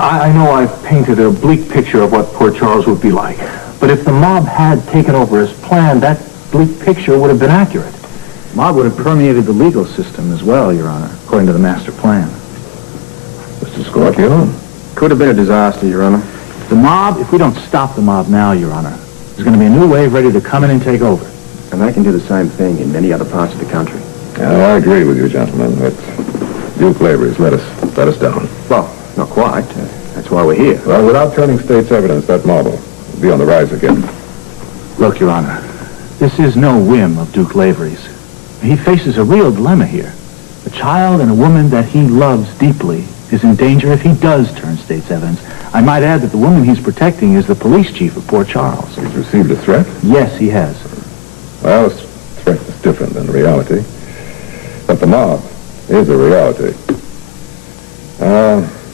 I know I've painted a bleak picture of what poor Charles would be like. But if the mob had taken over as planned, that bleak picture would have been accurate. The mob would have permeated the legal system as well, Your Honor, according to the master plan. Mr. Scorpio? Could have been a disaster, Your Honor. The mob, if we don't stop the mob now, Your Honor, there's going to be a new wave ready to come in and take over. And they can do the same thing in many other parts of the country. Yeah, I agree with you, gentlemen, but Duke Lavery's let us down. Well, not quite. That's why we're here. Well, without turning state's evidence, that mob will be on the rise again. Look, Your Honor, this is no whim of Duke Lavery's. He faces a real dilemma here. A child and a woman that he loves deeply is in danger if he does turn state's evidence. I might add that the woman he's protecting is the police chief of Port Charles. He's received a threat? Yes, he has. Well, this threat is different than reality. But the mob is a reality.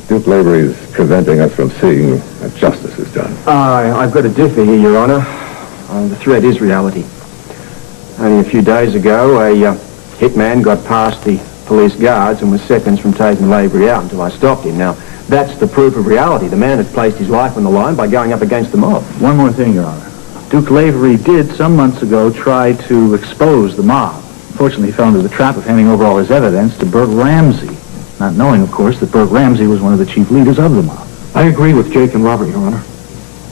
Duke Lavery is preventing us from seeing that justice is done. I've got a differ here, Your Honor. The threat is reality. Only a few days ago, a hitman got past the police guards and was seconds from taking Lavery out until I stopped him. Now, that's the proof of reality. The man had placed his life on the line by going up against the mob. One more thing, Your Honor. Duke Lavery did, some months ago, try to expose the mob. Unfortunately, he fell into the trap of handing over all his evidence to Bert Ramsey, not knowing, of course, that Bert Ramsey was one of the chief leaders of the mob. I agree with Jake and Robert, Your Honor.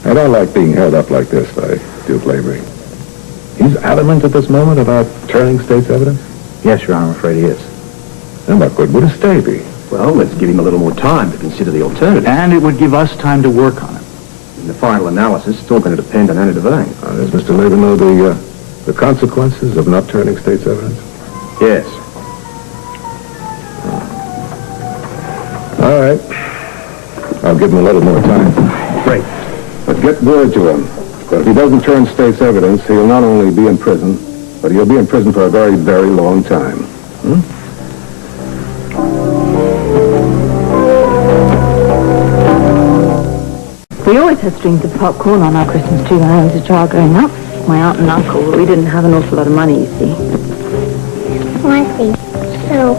I don't like being held up like this by Duke Lavery. He's adamant at this moment about turning state's evidence? Yes, Your Honor, I'm afraid he is. And what good would a stay be? Well, let's give him a little more time to consider the alternative. And it would give us time to work on it. In the final analysis, it's all going to depend on Anna Devane. Does Mr. Lavery know the consequences of not turning state's evidence? Yes. All right. I'll give him a little more time. Great. But get word to him. But if he doesn't turn state's evidence, he'll not only be in prison, but he'll be in prison for a very, very long time. We always had strings of popcorn on our Christmas tree when I was a child growing up. My aunt and uncle, but we didn't have an awful lot of money, you see. Oh, I see. So,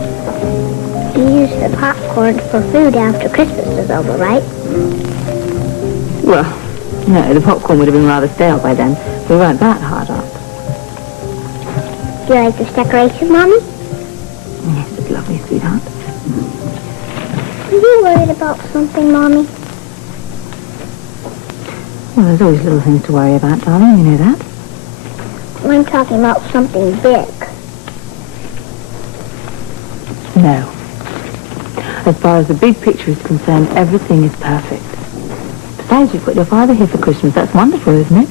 you use the popcorn for food after Christmas is over, right? Well, no, the popcorn would have been rather stale by then. We weren't that hard up. Do you like this decoration, Mommy? Yes, it's lovely, sweetheart. Are you worried about something, Mommy? Well, there's always little things to worry about, darling. You know that. I'm talking about something big. No. As far as the big picture is concerned, everything is perfect. Besides, you've got your father here for Christmas. That's wonderful, isn't it?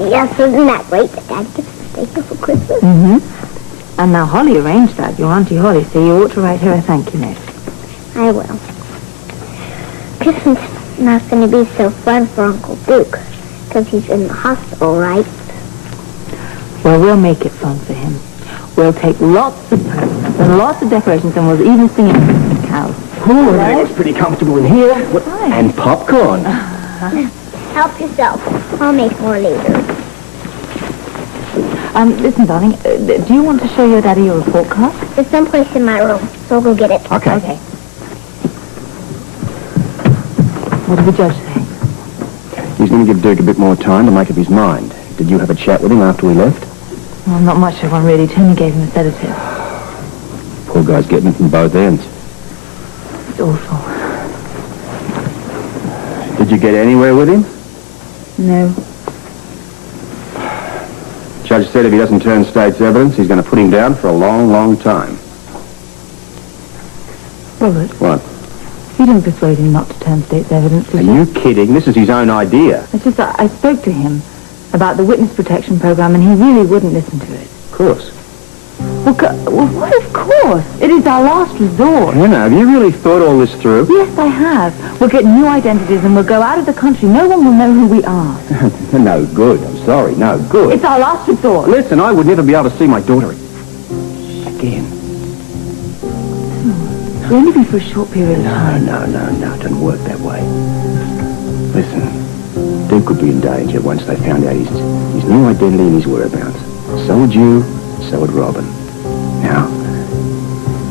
Yes, isn't that great that Dad gets to stay here for Christmas? Mm-hmm. And now Holly arranged that, your Auntie Holly, so you ought to write her a thank you note. I will. Christmas is not going to be so fun for Uncle Duke, because he's in the hospital, right? Well, we'll make it fun for him. We'll take lots of presents and lots of decorations, and we'll even sing a Christmas carol. Ooh, and it's pretty comfortable in here. And popcorn. Help yourself. I'll make more later. Listen, darling, do you want to show your daddy your report card? There's someplace in my room, so I'll go get it. Okay. Okay. What did the judge say? He's going to give Dirk a bit more time to make up his mind. Did you have a chat with him after we left? Well, not much of one, really. Tony gave him a sedative. Poor guy's getting it from both ends. It's awful. Did you get anywhere with him? No. Judge said if he doesn't turn state's evidence, he's going to put him down for a long, long time. Robert. What? You didn't persuade him not to turn state's evidence, Are did you? you kidding? This is his own idea. It's just that I spoke to him about the witness protection program, and he really wouldn't listen to it. Of course. Well, what of course? It is our last resort. Hannah, have you really thought all this through? Yes, I have. We'll get new identities and we'll go out of the country. No one will know who we are. No good. I'm sorry. No good. It's our last resort. Listen, I would never be able to see my daughter again. It'll only be for a short period of time. No. It doesn't work that way. Listen, Duke could be in danger once they found out his new identity and his whereabouts. So would you, so would Robin. Now,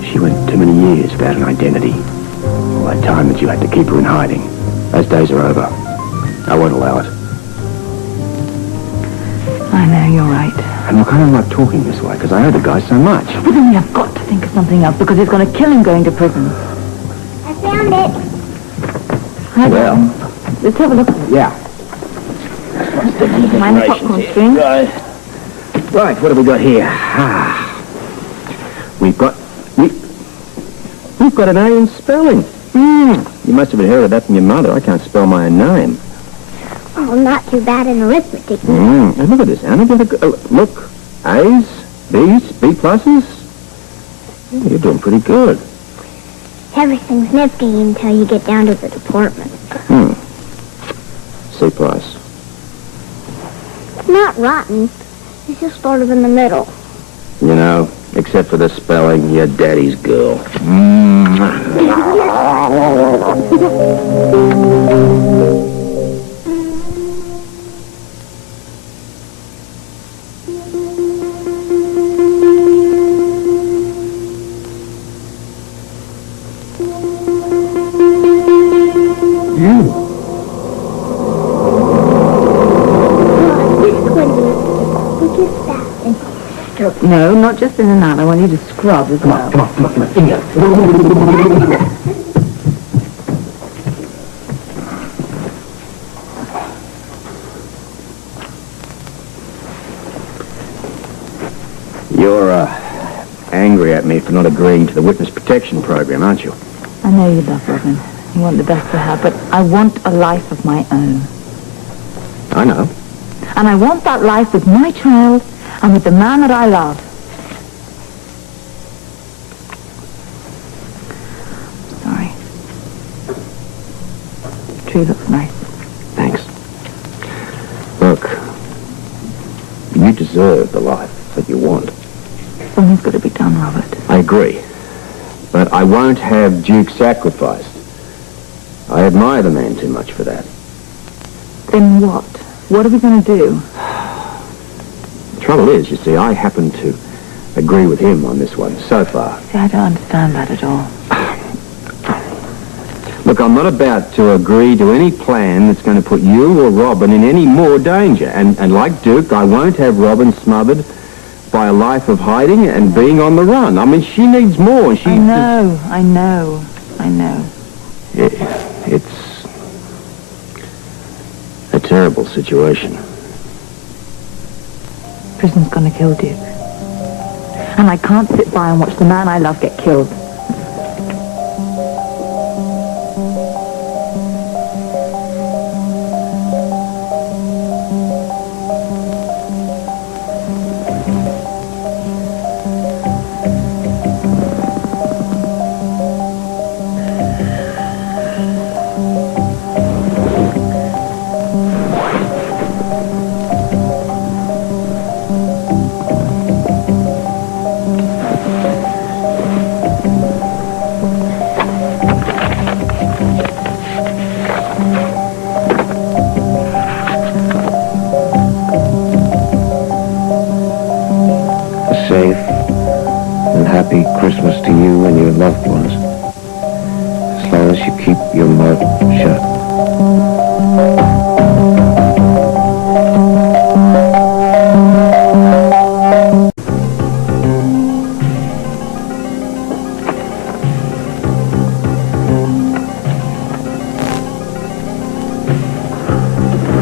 she went too many years without an identity. Well, about time that you had to keep her in hiding. Those days are over. I won't allow it. I know, you're right. And look, I don't like talking this way, because I owe the guy so much. But then we have got to think of something else, because it's going to kill him going to prison. I found it. Hi, Well. John. Let's have a look. Yeah. Mind the popcorn string? Right, what have we got here? We've got an A in spelling. You must have inherited that from your mother. I can't spell my own name. Oh, not too bad in arithmetic. And look at this, Anna. Look, A's, B's, B pluses. Yeah, you're doing pretty good. Everything's nifty until you get down to the deportment. C plus. It's not rotten. It's just sort of in the middle. You know, except for the spelling, you're daddy's girl. No, not just in and out. I want you to scrub as well. Come on. In here. You're, angry at me for not agreeing to the witness protection program, aren't you? I know you love Robin. You want the best for her, but I want a life of my own. I know. And I want that life with my child and with the man that I love. Sorry. Tree looks nice. Thanks. Look, you deserve the life that you want. Something's got to be done, Robert. I agree. But I won't have Duke sacrificed. I admire the man too much for that. Then what? What are we going to do? The trouble is, you see, I happen to agree with him on this one so far. See, I don't understand that at all. Look, I'm not about to agree to any plan that's going to put you or Robin in any more danger. And like Duke, I won't have Robin smothered by a life of hiding and being on the run. I mean, she needs more. I know. It's a terrible situation. Prison's going to kill Duke. And I can't sit by and watch the man I love get killed. Safe and happy Christmas to you and your loved ones, as long as you keep your mouth shut.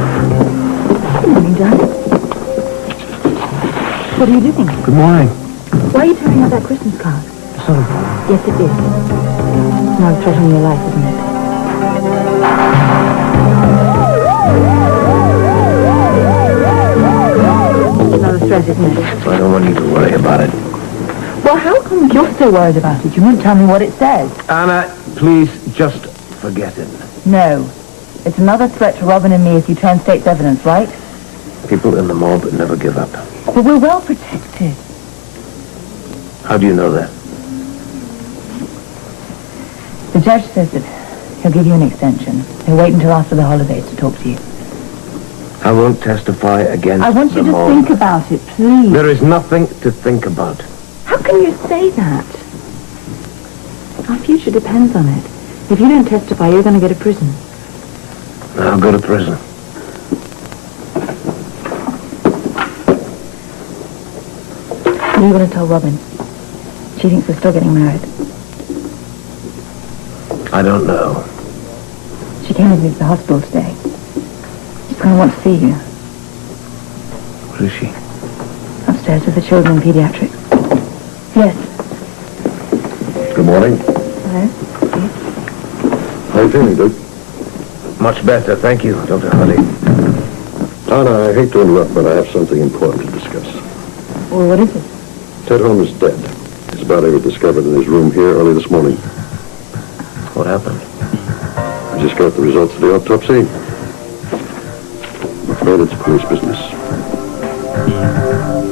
Good morning, John. What are you doing? Good morning. Why are you tearing up that Christmas card? So, Yes, it is. Now threatening your life, isn't it? Another threat, isn't it? I don't want you to worry about it. Well, how come you're so worried about it? You won't tell me what it says. Anna, please just forget it. No. It's another threat to Robin and me if you turn state's evidence, right? People in the mob never give up. But we're well protected. How do you know that? The judge says that he'll give you an extension. He'll wait until after the holidays to talk to you. I won't testify against I want you the to mob. think about it, please. There is nothing to think about. How can you say that? Our future depends on it. If you don't testify, you're going to go to prison. I'll go to prison. What are you going to tell Robin? She thinks we're still getting married. I don't know. She came with me to the hospital today. She's going to want to see you. Where is she? Upstairs with the children in pediatrics. Yes. Good morning. Hello? How are you feeling, Duke? Much better, thank you, Dr. Hardy. Donna, I hate to interrupt, but I have something important to discuss. Well, what is it? Ted Holmes is dead. His body was discovered in his room here early this morning. What happened? I just got the results of the autopsy. I'm afraid it's police business.